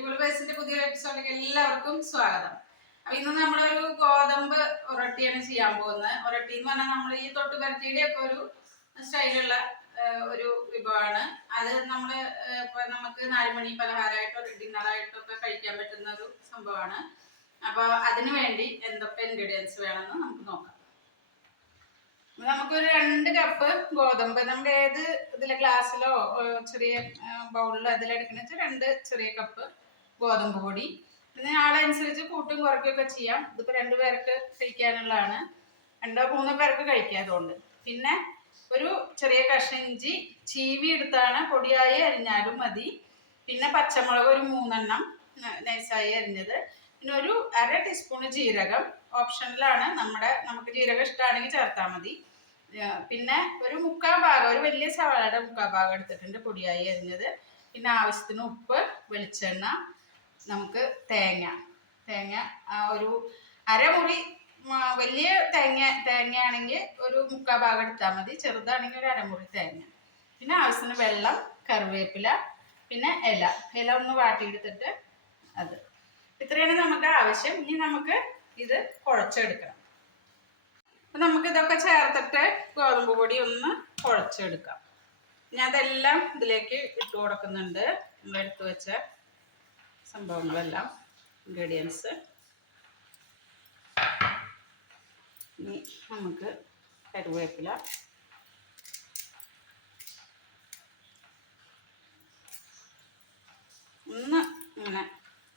അടിപൊളി പുതിയ എപ്പിസോഡിലേക്ക് എല്ലാവർക്കും സ്വാഗതം. അപ്പൊ ഇന്ന് നമ്മളൊരു ഗോതമ്പ് ഒരട്ടിയാണ് ചെയ്യാൻ പോകുന്നത്. ഒരട്ടി എന്ന് പറഞ്ഞാൽ നമ്മൾ ഈ തൊട്ട് പരത്തിയുടെ ഒക്കെ ഒരു സ്റ്റൈലുള്ള ഒരു വിഭവമാണ്. അത് നമ്മൾ ഇപ്പൊ നമുക്ക് നാലുമണി പലഹാരമായിട്ടോ ഡിന്നറായിട്ടോ ഒക്കെ കഴിക്കാൻ പറ്റുന്ന ഒരു സംഭവമാണ്. അപ്പൊ അതിനു വേണ്ടി എന്തൊക്കെ ഇൻഗ്രീഡിയൻസ് വേണമെന്ന് നമുക്ക് നോക്കാം. നമുക്കൊരു രണ്ട് കപ്പ് ഗോതമ്പ് നമ്മുടെ ഏത് ഇതിലെ ഗ്ലാസ്സിലോ ചെറിയ ബൗളിലോ അതിലെടുക്കണ വെച്ചാൽ രണ്ട് ചെറിയ കപ്പ് ഗോതമ്പ് പൊടി. പിന്നെ ആളനുസരിച്ച് കൂട്ടും കുറയ്ക്കുകയൊക്കെ ചെയ്യാം. ഇതിപ്പോൾ രണ്ട് പേർക്ക് കഴിക്കാനുള്ളതാണ്. രണ്ടോ മൂന്നോ പേർക്ക് കഴിക്കാം അതുകൊണ്ട് പിന്നെ ഒരു ചെറിയ കഷ്ണം ഇഞ്ചി ചീവി എടുത്താണ് പൊടിയായി അരിഞ്ഞാലും മതി. പിന്നെ പച്ചമുളക് ഒരു മൂന്നെണ്ണം നൈസായി അരിഞ്ഞത്. പിന്നെ ഒരു അര ടീസ്പൂൺ ജീരകം. ഓപ്ഷനിലാണ് നമ്മുടെ നമുക്ക് ജീരകം ഇഷ്ടമാണെങ്കിൽ ചേർത്താൽ മതി. പിന്നെ ഒരു മുക്കാൽ ഭാഗം ഒരു വലിയ സവാളയുടെ മുക്കാൽ ഭാഗം എടുത്തിട്ടുണ്ട് പൊടിയായി അരിഞ്ഞത്. പിന്നെ ആവശ്യത്തിന് ഉപ്പ് വെളിച്ചെണ്ണ നമുക്ക് തേങ്ങ. തേങ്ങ ഒരു അരമുറി വലിയ തേങ്ങ തേങ്ങയാണെങ്കിൽ ഒരു മുക്കാൽ ഭാഗം എടുത്താൽ മതി. ചെറുതാണെങ്കിൽ ഒരു അരമുറി തേങ്ങ. പിന്നെ ആവശ്യത്തിന് വെള്ളം കറിവേപ്പില പിന്നെ ഇല. ഇല ഒന്ന് വാട്ടിയെടുത്തിട്ട് അത്. ഇത്രയാണ് നമുക്ക് ആവശ്യം. ഇനി നമുക്ക് ഇത് കുഴച്ചെടുക്കണം. അപ്പം നമുക്ക് ഇതൊക്കെ ചേർത്തിട്ട് ഗോതമ്പ് പൊടി ഒന്ന് കുഴച്ചെടുക്കാം. ഞാൻ അതെല്ലാം ഇതിലേക്ക് ഇട്ട് കൊടുക്കുന്നുണ്ട്. നമ്മൾ എടുത്തു വെച്ച സംഭവങ്ങളെല്ലാം ഇൻഗ്രീഡിയൻസ് ഇനി നമുക്ക് കരുവേപ്പില ഒന്ന് ഇങ്ങനെ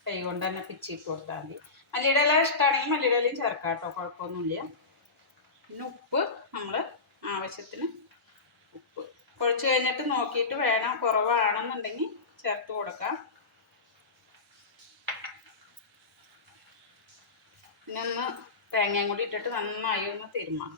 കൈ കൊണ്ട് തന്നെ പിച്ചിട്ട് കൊടുത്താൽ മതി. മല്ലിയുടെ ഇല ഇഷ്ടമാണെങ്കിൽ മല്ലിയുടെ ഇലയും ചേർക്കാം കേട്ടോ കുഴപ്പമൊന്നുമില്ല. പിന്നെ ഉപ്പ് നമ്മൾ ആവശ്യത്തിന് ഉപ്പ്. കുഴച്ച് കഴിഞ്ഞിട്ട് നോക്കിയിട്ട് വേണം കുറവാണെന്നുണ്ടെങ്കിൽ ചേർത്ത് കൊടുക്കാം. പിന്നെ ഒന്ന് തേങ്ങയും കൂടി ഇട്ടിട്ട് നന്നായി ഒന്ന് തിരുമാം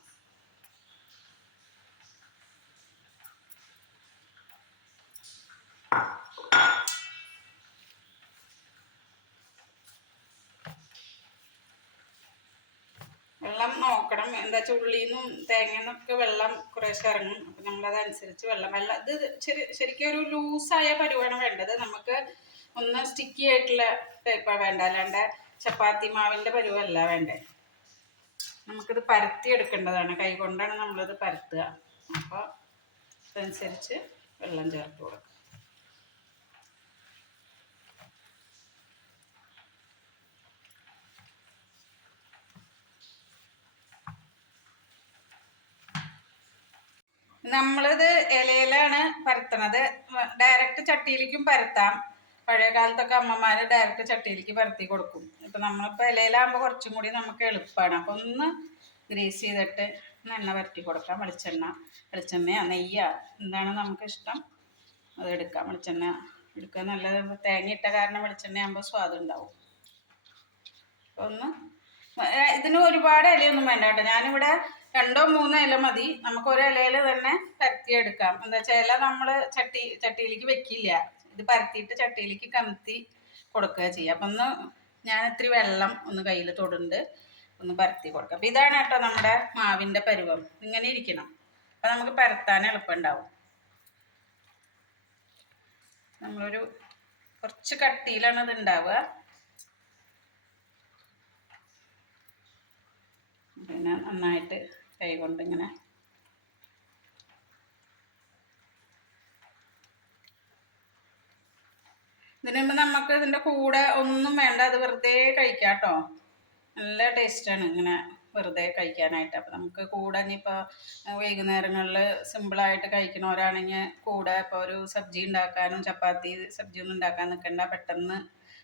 വെള്ളം നോക്കണം. എന്താ വെച്ചാൽ തേങ്ങയിൽ നിന്നൊക്കെ വെള്ളം കുറേശ്ശെ ഇറങ്ങും. അപ്പം നമ്മളതനുസരിച്ച് വെള്ളം. വെള്ളം ഇത് ശരി ശരിക്കും ഒരു ലൂസായ പരുവാണ് വേണ്ടത്. നമുക്ക് ഒന്ന് സ്റ്റിക്കി ആയിട്ടുള്ള പേപ്പർ വേണ്ട. അല്ലാണ്ട് ചപ്പാത്തി മാവിന്റെ പരുവല്ല വേണ്ടേ? നമുക്കിത് പരത്തി എടുക്കേണ്ടതാണ്. കൈ കൊണ്ടാണ് നമ്മളിത് പരത്തുക. അപ്പോൾ അതനുസരിച്ച് വെള്ളം ചേർത്ത് കൊടുക്കുക നമ്മളിത് ഇലയിലാണ് പരത്തണത്. ഡയറക്റ്റ് ചട്ടിയിലേക്കും പരത്താം. പഴയ കാലത്തൊക്കെ അമ്മമാര് ഡയറക്റ്റ് ചട്ടിയിലേക്ക് പരത്തി കൊടുക്കും. ഇപ്പം നമ്മളിപ്പോൾ ഇലയിലാകുമ്പോൾ കുറച്ചും കൂടി നമുക്ക് എളുപ്പമാണ് അപ്പം ഒന്ന് ഗ്രീസ് ചെയ്തിട്ട് എണ്ണ പരത്തി കൊടുക്കാം. വെളിച്ചെണ്ണ വെളിച്ചെണ്ണയോ നെയ്യോ എന്താണ് നമുക്ക് ഇഷ്ടം അത് എടുക്കാം. വെളിച്ചെണ്ണ എടുക്കുക. നല്ല തേങ്ങ ഇട്ട കാരണം വെളിച്ചെണ്ണ സ്വാദുണ്ടാവും ഒന്ന് ഇതിന് ഒരുപാട് ഇലയൊന്നും വേണ്ട കേട്ടോ. ഞാനിവിടെ രണ്ടോ മൂന്നോ ഇല മതി. നമുക്ക് ഒരു ഇലയിൽ തന്നെ പരത്തിയെടുക്കാം എന്താ വെച്ചാൽ ഇല നമ്മൾ ചട്ടി ചട്ടിയിലേക്ക് വെക്കില്ല. ഇത് പരത്തിയിട്ട് ചട്ടിയിലേക്ക് കമത്തി കൊടുക്കുക ചെയ്യുക. അപ്പം ഒന്ന് ഞാൻ ഇത്തിരി വെള്ളം ഒന്ന് കയ്യിൽ തൊടുണ്ട്. ഒന്ന് പരത്തി കൊടുക്കുക അപ്പം ഇതാണ് കേട്ടോ നമ്മുടെ മാവിന്റെ പരുവം. ഇങ്ങനെ ഇരിക്കണം. അപ്പം നമുക്ക് പരത്താൻ എളുപ്പമുണ്ടാവും. നമ്മളൊരു കുറച്ച് കട്ടിയിലാണ് ഇത് ഉണ്ടാവുക. പിന്നെ നന്നായിട്ട് കൈ കൊണ്ട് ഇങ്ങനെ ഇതിന് മുമ്പ് നമുക്ക് ഇതിന്റെ കൂടെ ഒന്നും വേണ്ട അത് വെറുതെ കഴിക്കാം കേട്ടോ നല്ല ടേസ്റ്റാണ് ഇങ്ങനെ വെറുതെ കഴിക്കാനായിട്ട്. അപ്പം നമുക്ക് കൂടെ ഇനിയിപ്പോൾ വൈകുന്നേരങ്ങളിൽ സിമ്പിളായിട്ട് കഴിക്കണവരാണെങ്കിൽ കൂടെ ഇപ്പോൾ ഒരു സബ്ജി ഉണ്ടാക്കാനും ചപ്പാത്തി സബ്ജി ഒന്നും ഉണ്ടാക്കാൻ നിൽക്കണ്ട പെട്ടെന്ന്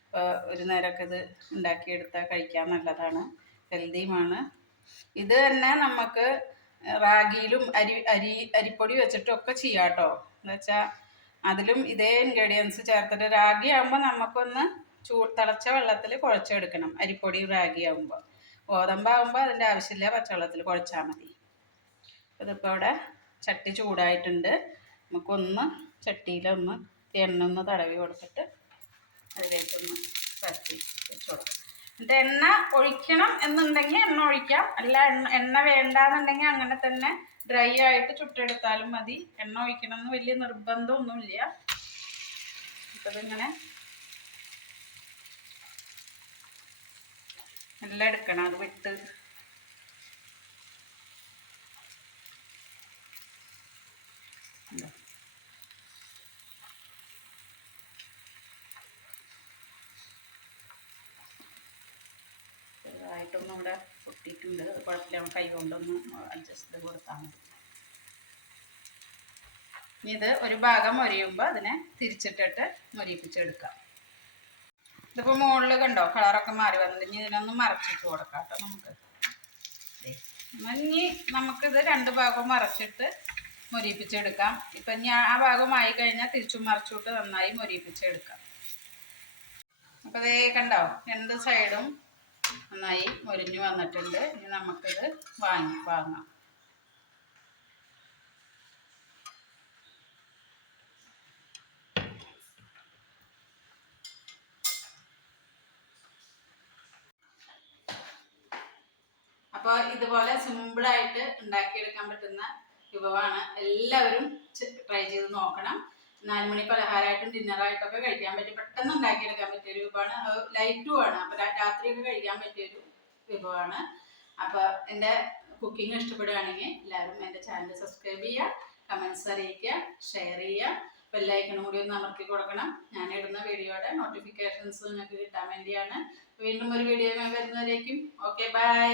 ഇപ്പോൾ ഒരു നേരമൊക്കെ ഇത് ഉണ്ടാക്കിയെടുത്താൽ കഴിക്കാൻ നല്ലതാണ്. ഹെൽത്തിയുമാണ്. ഇത് തന്നെ നമുക്ക് റാഗിയിലും അരി അരി അരിപ്പൊടി വെച്ചിട്ടും ഒക്കെ ചെയ്യാം കേട്ടോ എന്ന് വെച്ചാൽ അതിലും ഇതേ ഇൻഗ്രീഡിയൻസ് ചേർത്തിട്ട് റാഗി ആകുമ്പോൾ നമുക്കൊന്ന് ചൂ തിളച്ച വെള്ളത്തിൽ കുഴച്ചെടുക്കണം. അരിപ്പൊടി റാഗി ആകുമ്പോൾ ഗോതമ്പാകുമ്പോൾ അതിന്റെ ആവശ്യമില്ല പച്ചവെള്ളത്തിൽ കുഴച്ചാൽ മതി. ഇതിപ്പോൾ ഇവിടെ ചട്ടി ചൂടായിട്ടുണ്ട്. നമുക്കൊന്ന് ചട്ടിയിലൊന്ന് എണ്ണ ഒന്ന് തടവി കൊടുത്തിട്ട് അതിലേക്കൊന്ന് പരത്തി വെച്ച് കൊടുക്കാം. എന്നിട്ട് എണ്ണ ഒഴിക്കണം എന്നുണ്ടെങ്കിൽ എണ്ണ ഒഴിക്കാം. അല്ല എണ്ണ എണ്ണ വേണ്ടാന്നുണ്ടെങ്കിൽ അങ്ങനെ തന്നെ ഡ്രൈ ആയിട്ട് ചുട്ടെടുത്താലും മതി. എണ്ണ ഒഴിക്കണം എന്ന് വലിയ നിർബന്ധമൊന്നുമില്ല. ഇപ്പതിങ്ങനെ നല്ല എടുക്കണം. അത് വിട്ട്. ായിട്ടൊന്നും ഇവിടെ പൊട്ടിയിട്ടുണ്ട്. അത് കുഴപ്പമില്ല. കൈ കൊണ്ടൊന്ന് അഡ്ജസ്റ്റ് ചെയ്ത് കൊടുത്താൽ മതി. ഇനി ഇത് ഒരു ഭാഗം മൊരിയുമ്പോൾ അതിനെ തിരിച്ചിട്ടിട്ട് മൊരിയിപ്പിച്ചെടുക്കാം. ഇതിപ്പോൾ മുകളിൽ കണ്ടോ? കളറൊക്കെ മാറി വന്നിട്ട് ഇനി ഇതിനൊന്ന് മറച്ചിട്ട് കൊടുക്കാം കേട്ടോ നമുക്ക് ഇനി നമുക്കിത് രണ്ട് ഭാഗവും മറച്ചിട്ട് മൊരിയിപ്പിച്ചെടുക്കാം. ഇപ്പം ഇനി ആ ഭാഗം ആയി കഴിഞ്ഞാൽ തിരിച്ചും മറച്ചുവിട്ട് നന്നായി മൊരിയിപ്പിച്ചെടുക്കാം. അപ്പോൾ ഇതേ കണ്ടോ? രണ്ട് സൈഡും നന്നായി മുരിഞ്ഞു വന്നിട്ടുണ്ട്. ഇനി നമുക്കിത് വാങ്ങി വാങ്ങാം. അപ്പോൾ ഇതുപോലെ സിമ്പിളായിട്ട് ഉണ്ടാക്കിയെടുക്കാൻ പറ്റുന്ന വിഭവമാണ്. എല്ലാവരും ട്രൈ ചെയ്ത് നോക്കണം. നാല് മണി പലഹാരമായിട്ടും ഡിന്നറായിട്ടൊക്കെ കഴിക്കാൻ പറ്റും. പെട്ടെന്ന് ഉണ്ടാക്കിയെടുക്കാൻ പറ്റിയ ഒരു വിഭവമാണ്. ലൈറ്റും ആണ്. അപ്പോൾ രാത്രിയൊക്കെ കഴിക്കാൻ പറ്റിയ ഒരു വിഭവമാണ്. അപ്പോൾ എന്റെ കുക്കിംഗ് ഇഷ്ടപ്പെടുകയാണെങ്കിൽ എല്ലാവരും എന്റെ ചാനൽ സബ്സ്ക്രൈബ് ചെയ്യുക കമന്റ്സ് അറിയിക്കുക ഷെയർ ചെയ്യുക. ബെല്ലൈക്കണും കൂടി ഒന്ന് അമർത്തി കൊടുക്കണം. ഞാൻ ഇടുന്ന വീഡിയോയുടെ നോട്ടിഫിക്കേഷൻസ് നിങ്ങൾക്ക് കിട്ടാൻ വേണ്ടിയാണ്. വീണ്ടും ഒരു വീഡിയോ വരുന്നവരേക്കും. Okay bye